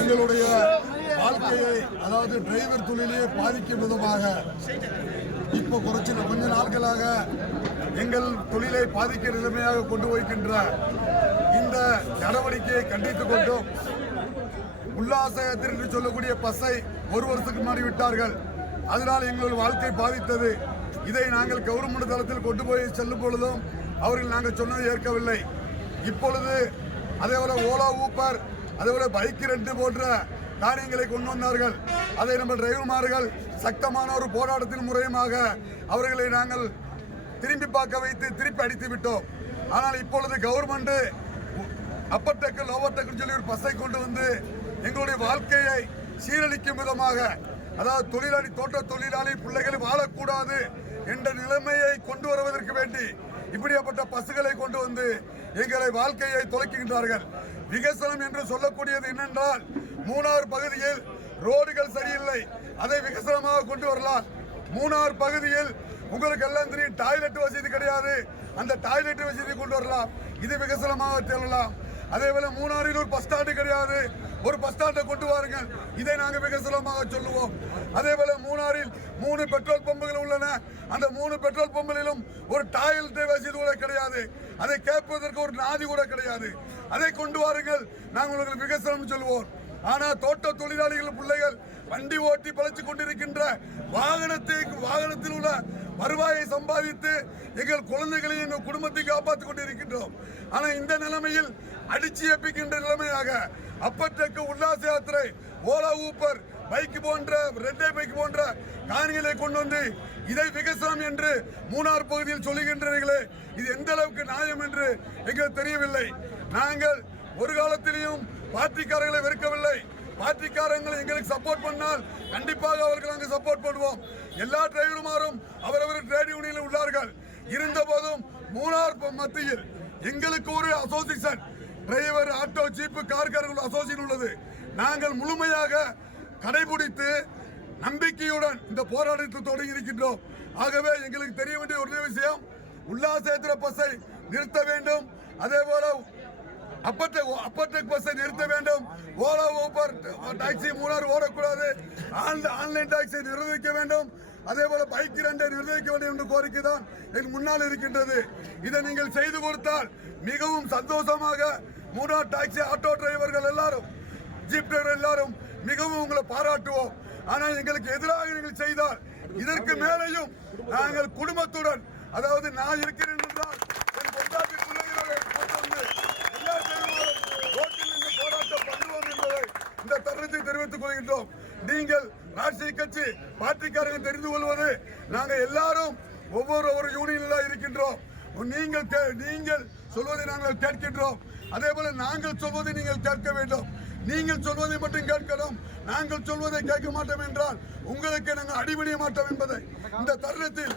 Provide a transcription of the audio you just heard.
எங்களுடைய வாழ்க்கையை அதாவது டிரைவர் தொழிலே பாதிக்கும் விதமாக இப்போ கொஞ்ச நாட்களாக எங்கள் தொழிலை பாதிக்கிற நிலைமையாக கொண்டு போய்கின்ற இந்த நடவடிக்கையை கண்டித்துக் கொண்டும் உல்லாச யாத்திரை என்று சொல்லக்கூடிய பஸ்ஸை ஒரு வருஷத்துக்கு முன்னாடி விட்டார்கள். அதனால் எங்களுடைய வாழ்க்கை பாதித்தது. இதை நாங்கள் கவர்மெண்ட் தளத்தில் கொண்டு போய் செல்லும் பொழுதும் அவர்கள் நாங்கள் சொன்னதை ஏற்கவில்லை. இப்பொழுது அதேபோல ஓலா ஊப்பர் அதேபோல பைக் ரெண்ட் போன்ற காரியங்களை கொண்டு வந்தார்கள். அதை நம்ம டிரைவர்மார்கள் சக்தமான ஒரு போராட்டத்தின் முறையுமாக அவர்களை நாங்கள் திரும்பி பார்க்க வைத்து திருப்பி அடித்து விட்டோம். ஆனால் இப்பொழுது கவர்மெண்ட் அப்பர் டெக்கு லோவர் டெக்குன்னு சொல்லி ஒரு பஸ்ஸை கொண்டு வந்து எங்களுடைய வாழ்க்கையை சீரழிக்கும் விதமாக, அதாவது தொழிலாளி தோட்ட தொழிலாளி பிள்ளைகள் வாழக்கூடாது என்ற நிலைமையை கொண்டு வருவதற்கு வேண்டி இப்படியாப்பட்ட பஸ்களை கொண்டு வந்து எங்களை வாழ்க்கையை தொலைக்கின்றார்கள். விகசனம் என்று சொல்லக்கூடியது என்னென்றால் மூணார் பகுதியில் ரோடுகள் சரியில்லை, அதை விகசனமாக கொண்டு வரலாம். மூணார் பகுதியில் உங்களுக்கு எல்லாம் தெரியும் டாய்லெட் வசதி கிடையாது, அந்த டாய்லெட் வசதி கொண்டு வரலாம், இது விகசனமாக தேடலாம். அதே போல மூணாரில் ஒரு பஸ் ஸ்டாண்டு கிடையாது, ஒரு பஸ் ஸ்டாண்டை கொண்டு வாருங்கள், இதை நாங்கள் விகசனமாக சொல்லுவோம். அதே போல மூணாரில் 3 பெட்ரோல் பம்புகள் உள்ளன, அந்த 3 பெட்ரோல் பம்பிலும் ஒரு டாய்லெட் வசதி கூட கிடையாது, அதை கேட்பதற்கு ஒரு நாதி கூட கிடையாது, அதை கொண்டு வாருங்கள், நாங்கள் உங்களுக்கு விகசனம் சொல்லுவோம். ஆனா தோட்ட தொழிலாளிகள் பிள்ளைகள் வண்டி ஓட்டி பழச்சு கொண்டிருக்கின்ற வாகனத்தில் உள்ள வருவாயை சம்பாதித்து எங்கள் குழந்தைகளையும் எங்கள் குடும்பத்தை காப்பாற்றிக் கொண்டிருக்கின்றோம். ஆனா இந்த நிலைமையில் அடிச்சு எப்பிக்கின்ற நிலைமையாக அப்பர் டெக்கு உல்லாச யாத்திரை ஓலா ஊப்பர் பைக் போன்ற ரெட்டை பைக் போன்ற காணிகளை கொண்டு வந்து இதை விகசனம் என்று மூணார் பகுதியில் சொல்லுகின்றீர்களே, இது எந்த அளவுக்கு நியாயம் என்று எங்களுக்கு தெரியவில்லை. நாங்கள் ஒரு காலத்திலையும் பார்ட்டிக்காரர்களை வெறுக்கவில்லை. பார்ட்டிக்காரங்களை எங்களுக்கு சப்போர்ட் பண்ணால் கண்டிப்பாக அவர்கள் நாங்கள் சப்போர்ட் பண்ணுவோம். எல்லா டிரைவருமாரும் அவரவர் ட்ரேட் யூனியனில் உள்ளார்கள். இருந்த போதும் மூணார் மத்தியில் எங்களுக்கு ஒரு அசோசியேஷன் டிரைவர் ஆட்டோ ஜீப்பு கார்காரர்கள் அசோசியேஷன் உள்ளது. நாங்கள் முழுமையாக கடைபிடித்து நம்பிக்கையுடன் இந்த போராட்டத்தை தொடங்கி இருக்கின்றோம். ஆகவே எங்களுக்கு தெரிய வேண்டிய ஒரு விஷயம், உல்லாச யாத்திரை பஸ்ஸை நிறுத்த வேண்டும், அதே போல அப்பர் டெக் பஸ்ஸை நிறுத்த வேண்டும், ஓலா ஊப்பர் டாக்ஸி மூணார் ஓடக்கூடாது, ஆன்லைன் டாக்ஸியை நிர்வகிக்க வேண்டும், அதே போல பைக் ரெண்டை நிர்வகிக்க வேண்டும் என்ற கோரிக்கை தான் என் முன்னால் இருக்கின்றது. இதை நீங்கள் செய்து கொடுத்தால் மிகவும் சந்தோஷமாக மூணார் டாக்ஸி ஆட்டோ டிரைவர்கள் எல்லாரும் ஜீப் டிரைவர் எல்லாரும் மிகவும் உங்களை பாராட்டுவோம். ஆனால் எங்களுக்கு எதிராக நீங்கள் செய்தால் இதற்கு மேலேயும் நாங்கள் குடும்பத்துடன், அதாவது நான் இருக்கிறேன் என்றால் என் பொண்டாட்டி பிள்ளைகளை போராட்டம் பண்ணுவோம் என்பதை இந்த தருணத்தை தெரிவித்துக் கொள்கின்றோம். நீங்கள் ராஷ்டிரிய கட்சி பார்ட்டிக்காரங்க தெரிந்து கொள்வது, நாங்கள் எல்லாரும் ஒவ்வொரு யூனியனில் இருக்கின்றோம். நீங்கள் சொல்வதை நாங்கள் கேட்கின்றோம், அதே போல நாங்கள் சொல்வதை நீங்கள் கேட்க வேண்டும். நீங்கள் சொல்வதை மட்டும் கேட்கணும், நாங்கள் சொல்வதை கேட்க மாட்டோம் என்றால் உங்களுக்கு நாங்கள் அடிபணிய மாட்டோம் என்பதை இந்த தருணத்தில்